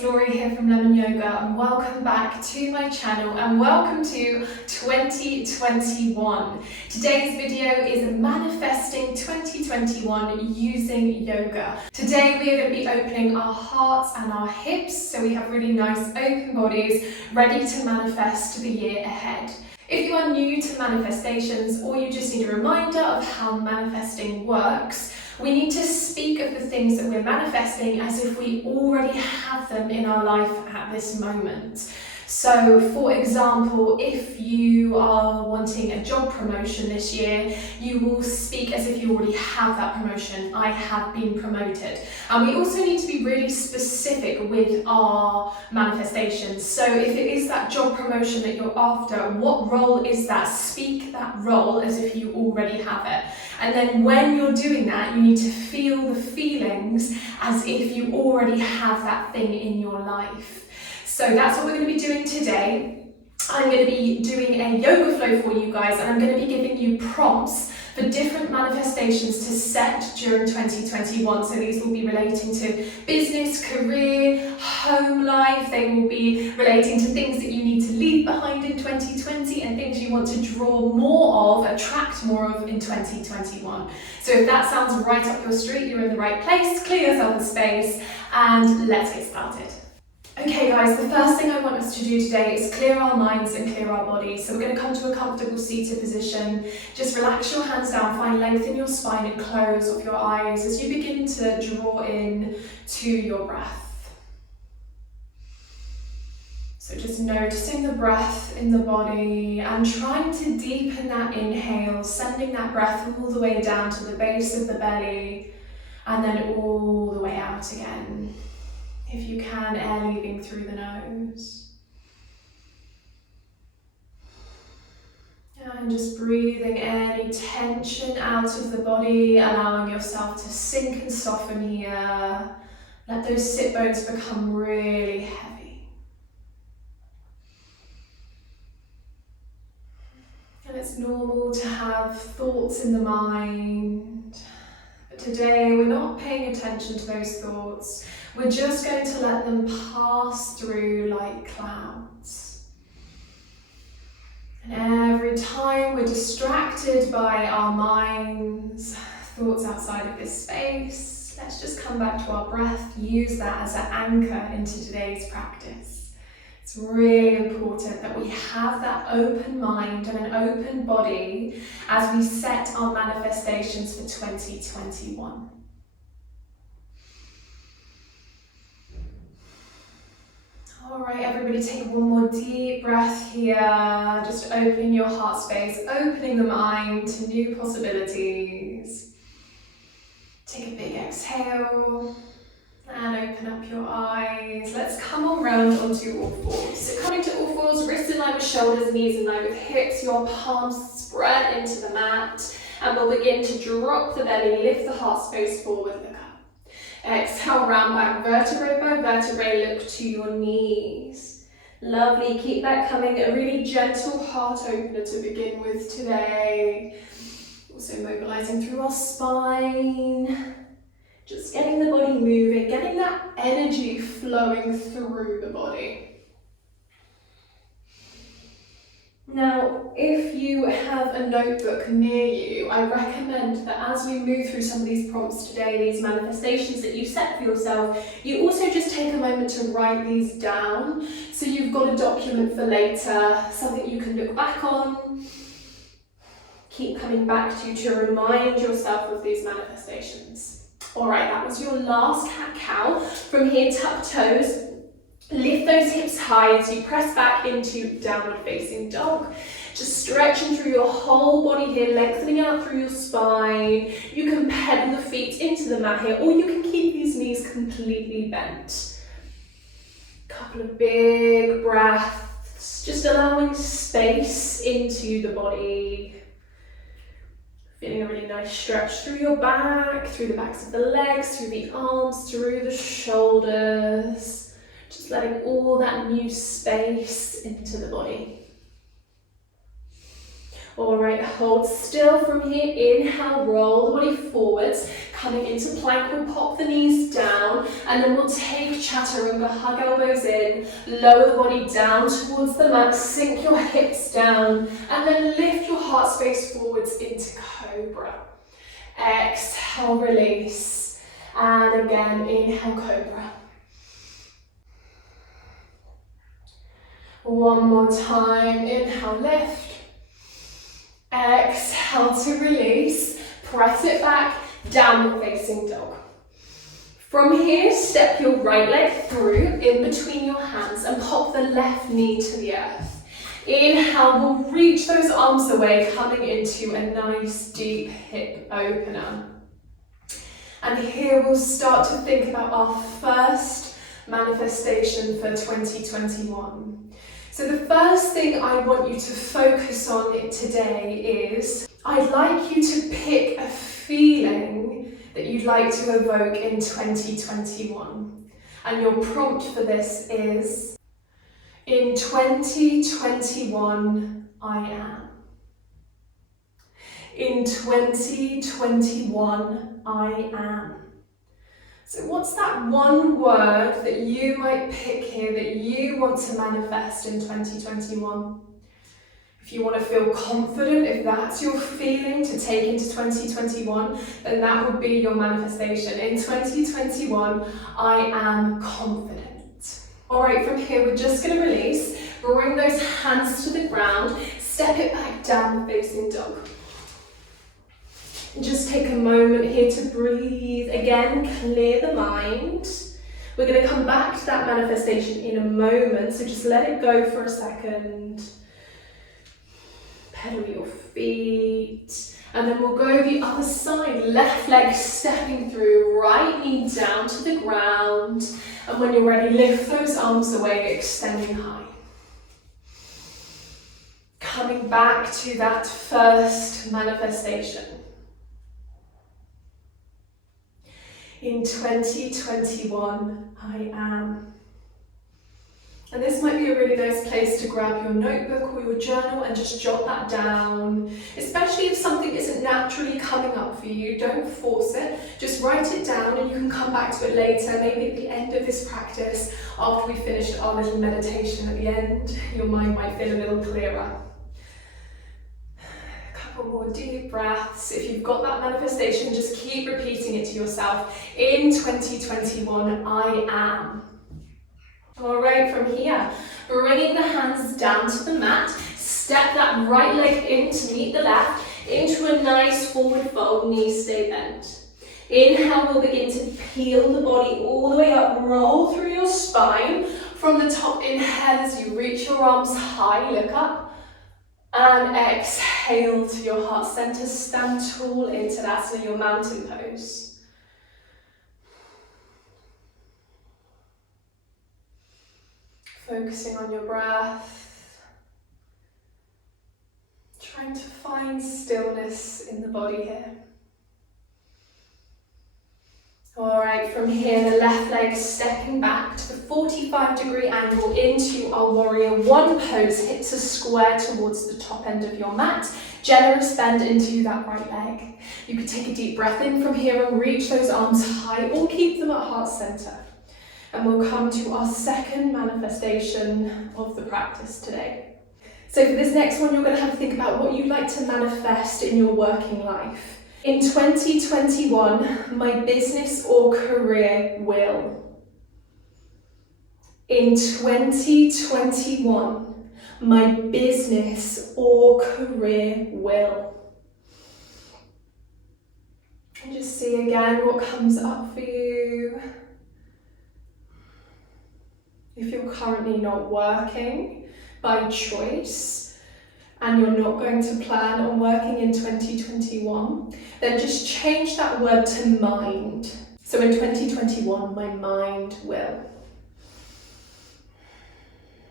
it's Laurie here from Lemon Yoga, and welcome back to my channel and welcome to 2021. Today's video is manifesting 2021 using yoga. Today we are going to be opening our hearts and our hips so we have really nice open bodies ready to manifest the year ahead. If you are new to manifestations or you just need a reminder of how manifesting works, we need to speak of the things that we're manifesting as if we already have them in our life at this moment. So, for example, if you are wanting a job promotion this year, you will speak as if you already have that promotion. I have been promoted. And we also need to be really specific with our manifestations. So if it is that job promotion that you're after, what role is that? Speak that role as if you already have it. And then when you're doing that, you need to feel the feelings as if you already have that thing in your life. So that's what we're going to be doing today. I'm going to be doing a yoga flow for you guys, and I'm going to be giving you prompts for different manifestations to set during 2021. So these will be relating to business, career, home life. They will be relating to things that you need to leave behind in 2020 and things you want to draw more of, attract more of in 2021. So if that sounds right up your street, you're in the right place. Clear yourself a space and let's get started. Okay guys, the first thing I want us to do today is clear our minds and clear our bodies. So we're going to come to a comfortable seated position. Just relax your hands down, find length in your spine and close off your eyes as you begin to draw in to your breath. So just noticing the breath in the body and trying to deepen that inhale, sending that breath all the way down to the base of the belly and then all the way out again. If you can, air leaving through the nose. And just breathing any tension out of the body, allowing yourself to sink and soften here. Let those sit bones become really heavy. And it's normal to have thoughts in the mind. But today we're not paying attention to those thoughts. We're just going to let them pass through like clouds. And every time we're distracted by our minds, thoughts outside of this space, let's just come back to our breath, use that as an anchor into today's practice. It's really important that we have that open mind and an open body as we set our manifestations for 2021. Alright, everybody take one more deep breath here, just opening your heart space, opening the mind to new possibilities. Take a big exhale and open up your eyes. Let's come on round onto all fours. So coming to all fours, wrists in line with shoulders, knees in line with hips, your palms spread into the mat, and we'll begin to drop the belly, lift the heart space forward, look up. Exhale, round back, vertebrae by vertebrae, look to your knees. Lovely, keep that coming, a really gentle heart opener to begin with today. Also mobilizing through our spine. Just getting the body moving, getting that energy flowing through the body. Now, if you have a notebook near you, I recommend that as we move through some of these prompts today, these manifestations that you set for yourself, you also just take a moment to write these down so you've got a document for later, something you can look back on, keep coming back to remind yourself of these manifestations. Alright, that was your last cat-cow. From here, tuck toes. Lift those hips high as you press back into downward facing dog. Just stretching through your whole body here, lengthening out through your spine. You can pedal the feet into the mat here, or you can keep these knees completely bent. Couple of big breaths, just allowing space into the body. Feeling a really nice stretch through your back, through the backs of the legs, through the arms, through the shoulders. Just letting all that new space into the body. Alright, hold still from here. Inhale, roll the body forwards. Coming into plank, we'll pop the knees down, and then we'll take chaturanga, hug elbows in, lower the body down towards the mat, sink your hips down, and then lift your heart space forwards into cobra. Exhale, release, and again, inhale, cobra. One more time, inhale, lift. Exhale to release, press it back, downward facing dog. From here, step your right leg through in between your hands and pop the left knee to the earth. Inhale, we'll reach those arms away, coming into a nice deep hip opener. And here we'll start to think about our first manifestation for 2021. So the first thing I want you to focus on today is, I'd like you to pick a feeling that you'd like to evoke in 2021. And your prompt for this is, in 2021, I am. In 2021, I am. So what's that one word that you might pick here that you want to manifest in 2021? If you want to feel confident, if that's your feeling to take into 2021, then that would be your manifestation. In 2021, I am confident. All right, from here, we're just going to release. Bring those hands to the ground. Step it back down, facing dog. Just take a moment here to breathe. Again, clear the mind. We're going to come back to that manifestation in a moment, so just let it go for a second. Pedal your feet, and then we'll go the other side. Left leg stepping through, right knee down to the ground, and when you're ready, lift those arms away, extending high. Coming back to that first manifestation. In 2021, I am. And this might be a really nice place to grab your notebook or your journal and just jot that down. Especially if something isn't naturally coming up for you, don't force it. Just write it down and you can come back to it later, maybe at the end of this practice, after we finished our little meditation at the end. Your mind might feel a little clearer. More deep breaths. If you've got that manifestation, just keep repeating it to yourself. In 2021, I am. All right, from here, bringing the hands down to the mat, step that right leg in to meet the left, into a nice forward fold, knees stay bent. Inhale, we'll begin to peel the body all the way up, roll through your spine. From the top, inhale as you reach your arms high, look up. And exhale to your heart center, stand tall in Tadasana, your mountain pose. Focusing on your breath. Trying to find stillness in the body here. All right, from here, the left leg stepping back to the 45-degree angle into our warrior one pose. Hips are square towards the top end of your mat. Generous bend into that right leg. You could take a deep breath in from here and reach those arms high or keep them at heart center. And we'll come to our second manifestation of the practice today. So for this next one, you're going to have to think about what you'd like to manifest in your working life. In 2021, my business or career will. In 2021, my business or career will. And just see again what comes up for you. If you're currently not working by choice, and you're not going to plan on working in 2021, then just change that word to mind. So in 2021, my mind will.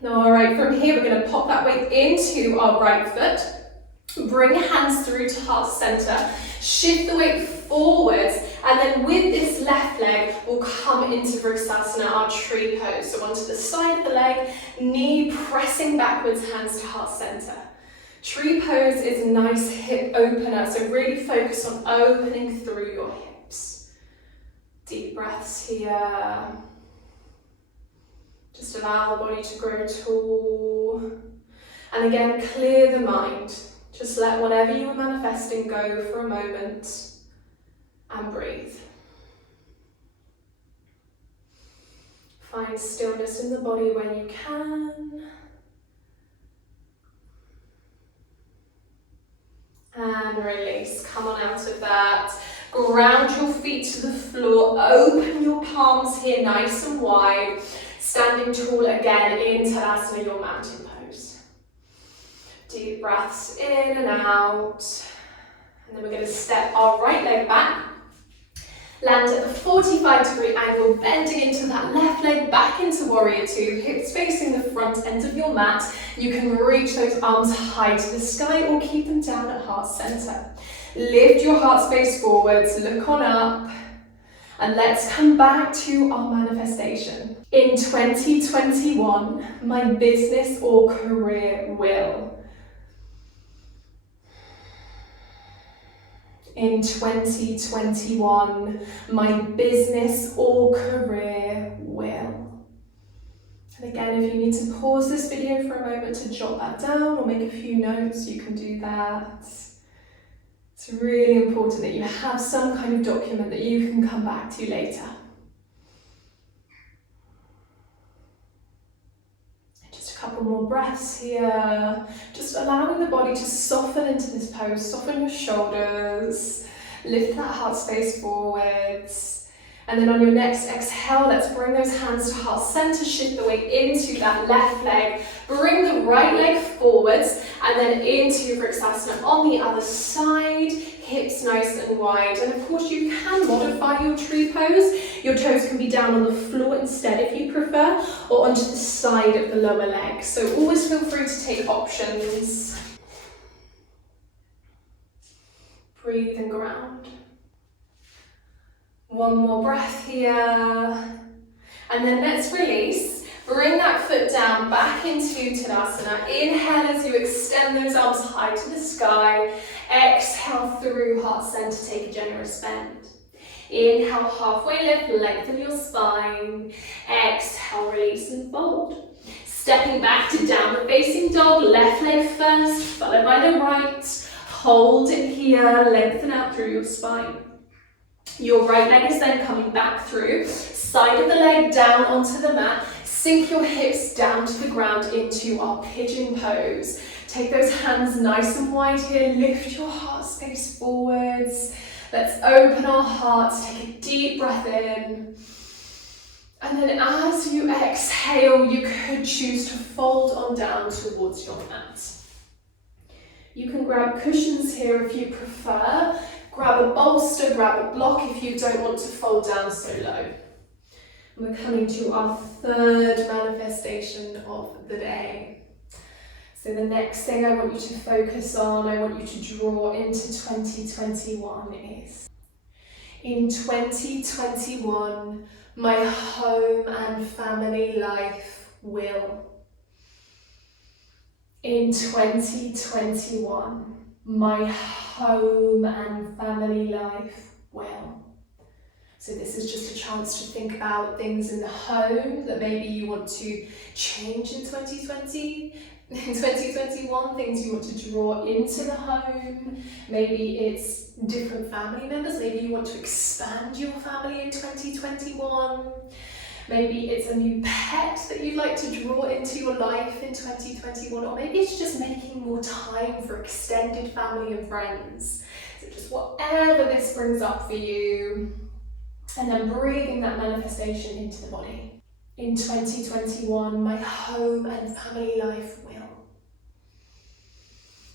All right, from here, we're going to pop that weight into our right foot. Bring hands through to heart center. Shift the weight forwards, and then with this left leg, we'll come into Vrksasana, our tree pose. So onto the side of the leg, knee pressing backwards, hands to heart center. Tree pose is a nice hip opener, so really focus on opening through your hips. Deep breaths here. Just allow the body to grow tall. And again, clear the mind. Just let whatever you are manifesting go for a moment and breathe. Find stillness in the body when you can. And release. Come on out of that. Ground your feet to the floor. Open your palms here nice and wide. Standing tall again in Tadasana, your mountain pose. Deep breaths in and out. And then we're going to step our right leg back. Land at a 45-degree angle, bending into that left leg back into Warrior Two, hips facing the front end of your mat. You can reach those arms high to the sky or keep them down at heart center. Lift your heart space forwards, look on up, and let's come back to our manifestation. In 2021, my business or career will. In 2021, my business or career will. And again, if you need to pause this video for a moment to jot that down or make a few notes, you can do that. It's really important that you have some kind of document that you can come back to later. Just a couple more breaths here. Just allowing the body to soften into this pose. Soften your shoulders. Lift that heart space forwards. And then on your next exhale, let's bring those hands to heart center. Shift the weight into that left leg. Bring the right leg forwards and then into Vrksasana on the other side. Hips nice and wide. And of course you can modify your tree pose. Your toes can be down on the floor instead if you prefer, or onto the side of the lower leg. So always feel free to take options. Breathe and ground. One more breath here. And then let's release. Bring that foot down back into Tadasana. Inhale as you extend those arms high to the sky. Exhale through heart center, take a generous bend. Inhale, halfway lift, lengthen your spine. Exhale, release and fold. Stepping back to downward facing dog, left leg first, followed by the right. Hold it here, lengthen out through your spine. Your right leg is then coming back through, side of the leg down onto the mat. Sink your hips down to the ground into our pigeon pose. Take those hands nice and wide here, lift your heart space forwards. Let's open our hearts, take a deep breath in. And then as you exhale, you could choose to fold on down towards your mat. You can grab cushions here if you prefer. Grab a bolster, grab a block if you don't want to fold down so low. We're coming to our third manifestation of the day. So the next thing I want you to focus on, I want you to draw into 2021 is, in 2021, my home and family life will. In 2021, my home and family life will. So this is just a chance to think about things in the home that maybe you want to change in 2020, in 2021, things you want to draw into the home. Maybe it's different family members, maybe you want to expand your family in 2021. Maybe it's a new pet that you'd like to draw into your life in 2021, or maybe it's just making more time for extended family and friends. So just whatever this brings up for you, and then breathing that manifestation into the body. In 2021, my home and family life will.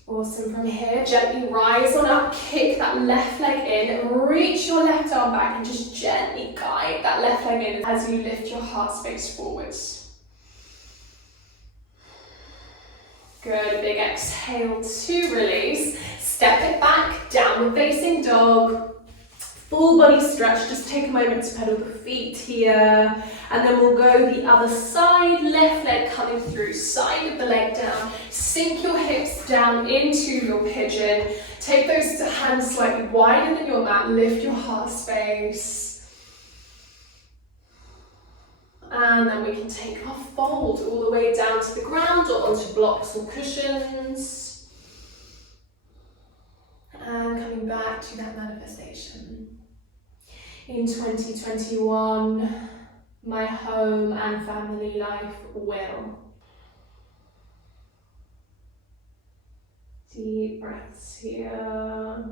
Awesome. From here, gently rise on up, kick that left leg in, reach your left arm back and just gently guide that left leg in as you lift your heart space forwards. Good, big exhale to release. Step it back, downward facing dog. Full body stretch, just take a moment to pedal the feet here. And then we'll go the other side, left leg coming through, side of the leg down. Sink your hips down into your pigeon. Take those hands slightly wider than your mat, lift your heart space. And then we can take our fold all the way down to the ground or onto blocks or cushions. And coming back to that manifestation. In 2021, my home and family life will. Deep breaths here.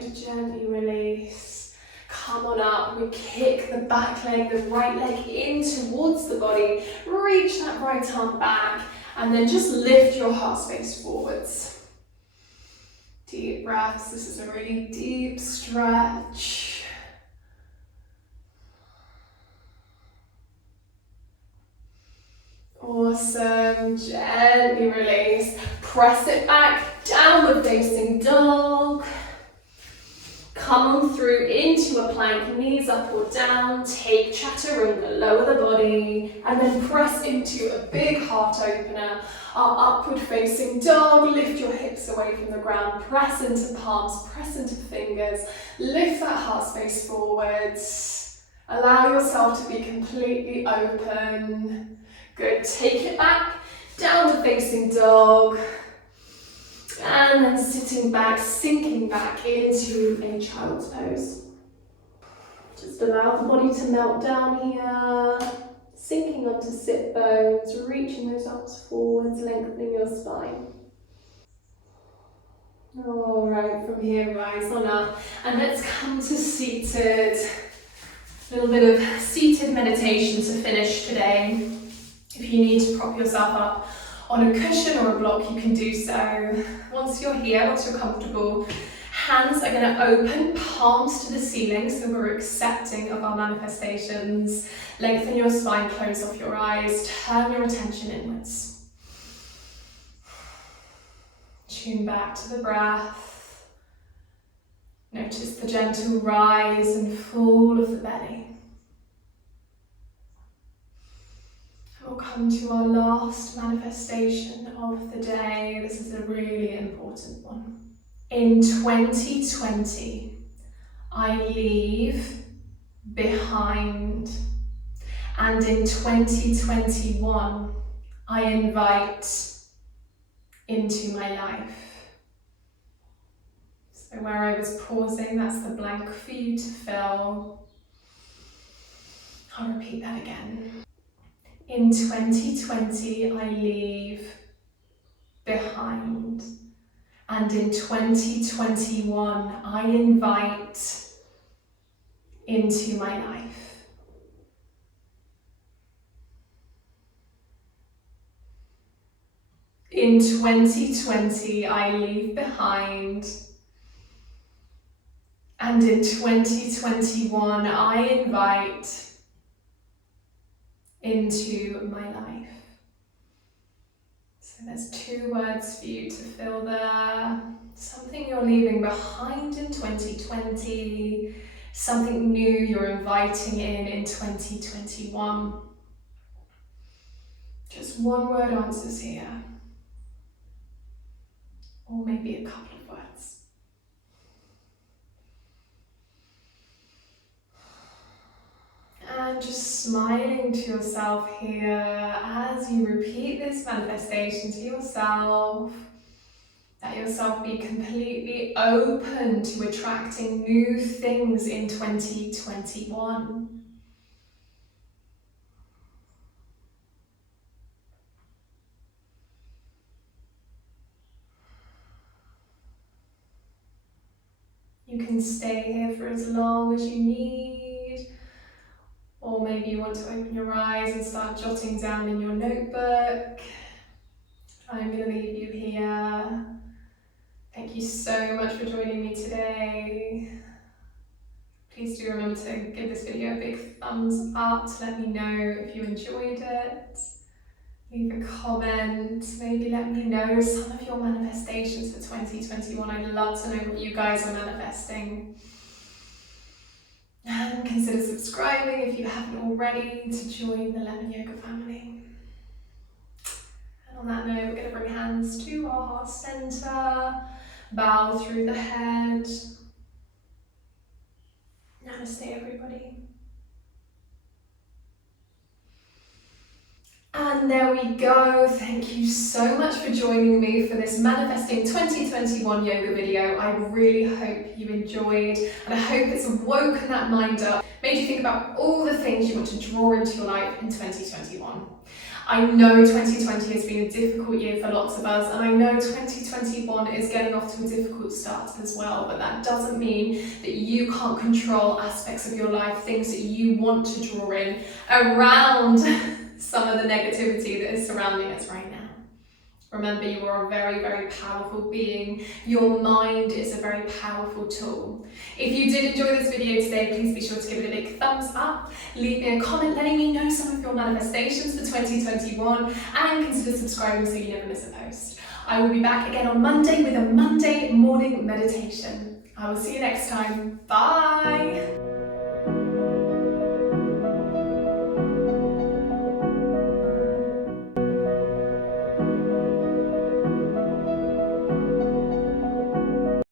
Good, gently release. Come on up, we kick the back leg, the right leg in towards the body. Reach that right arm back and then just lift your heart space forwards. Deep breaths, this is a really deep stretch. Awesome, gently release. Press it back, downward facing dog. Come on through into a plank, knees up or down, take chaturanga, lower the body, and then press into a big heart opener. Our upward facing dog, lift your hips away from the ground, press into palms, press into fingers, lift that heart space forwards. Allow yourself to be completely open. Good, take it back, downward facing dog. And then sitting back, sinking back into a child's pose. Just allow the body to melt down here, sinking onto sit bones, reaching those arms forwards, lengthening your spine. All right, from here, rise on up, and let's come to seated. A little bit of seated meditation to finish today. If you need to prop yourself up on a cushion or a block, you can do so. Once you're here, once you're comfortable, hands are going to open, palms to the ceiling, so we're accepting of our manifestations. Lengthen your spine, close off your eyes, turn your attention inwards. Tune back to the breath. Notice the gentle rise and fall of the belly. We'll come to our last manifestation of the day. This is a really important one. In 2020, I leave behind, and in 2021, I invite into my life. So where I was pausing, that's the blank for you to fill. I'll repeat that again. In 2020, I leave behind, and in 2021, I invite into my life. In 2020, I leave behind, and in 2021, I invite into my life. So there's 2 words for you to fill there. Something you're leaving behind in 2020, something new you're inviting in 2021. Just 1-word answers here, or maybe a couple of words. And just smiling to yourself here as you repeat this manifestation to yourself. Let yourself be completely open to attracting new things in 2021. You can stay here for as long as you need. Or maybe you want to open your eyes and start jotting down in your notebook. I'm going to leave you here. Thank you so much for joining me today. Please do remember to give this video a big thumbs up to let me know if you enjoyed it. Leave a comment, maybe let me know some of your manifestations for 2021. I'd love to know what you guys are manifesting. And consider subscribing if you haven't already to join the Lemon Yoga family. On that note, we're going to bring hands to our heart center, bow through the head. Namaste, everybody. And there we go. Thank you so much for joining me for this Manifesting 2021 yoga video. I really hope you enjoyed, and I hope it's woken that mind up, made you think about all the things you want to draw into your life in 2021. I know 2020 has been a difficult year for lots of us, and I know 2021 is getting off to a difficult start as well, but that doesn't mean that you can't control aspects of your life, things that you want to draw in around some of the negativity that is surrounding us right now. Remember, you are a very, very powerful being. Your mind is a very powerful tool. If you did enjoy this video today, please be sure to give it a big thumbs up. Leave me a comment letting me know some of your manifestations for 2021, and consider subscribing so you never miss a post. I will be back again on Monday with a Monday morning meditation. I will see you next time. Bye!